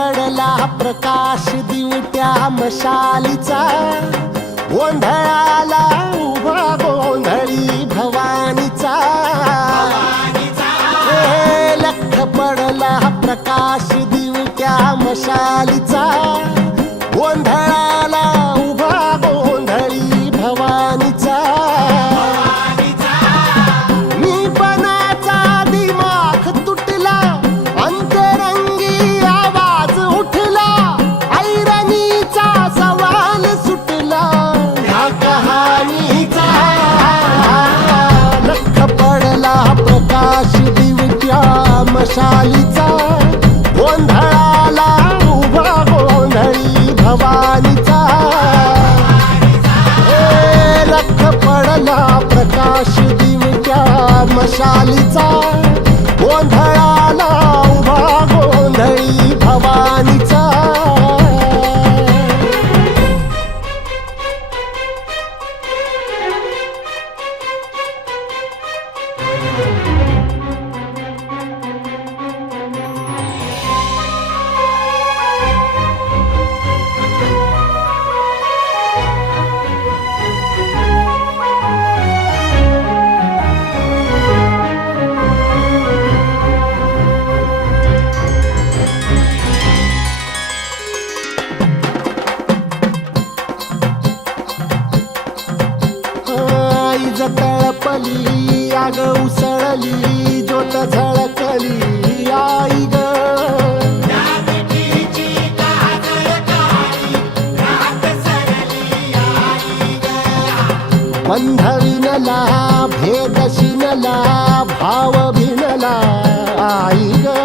पडला प्रकाश दिवट्या मशालीचा, गोंधळाला उभा गोंधळी भवानीचा. लख पडला प्रकाश दिवट्या मशालीचा, गोंधळाला उभा गोंधळी भवानीचा. मी पणाचा दिमाग तुटला, अंतरंगी आवाज उठला, ऐरणीचा सवाल सुटला ह्या कहाणीचा. लख पडला प्रकाश दिवट्या मशालीचा, गोंधळाला उभा गोंधळी भवानीचा. लख पडला प्रकाश दिवट्या मशालीचा, गोंधळाला उभा गोंधळी भवानीचा. तळपली आग उसळली, ज्योत झळकली आई ग. बंध विणला भेद शिनला, भाव भिनला आई ग.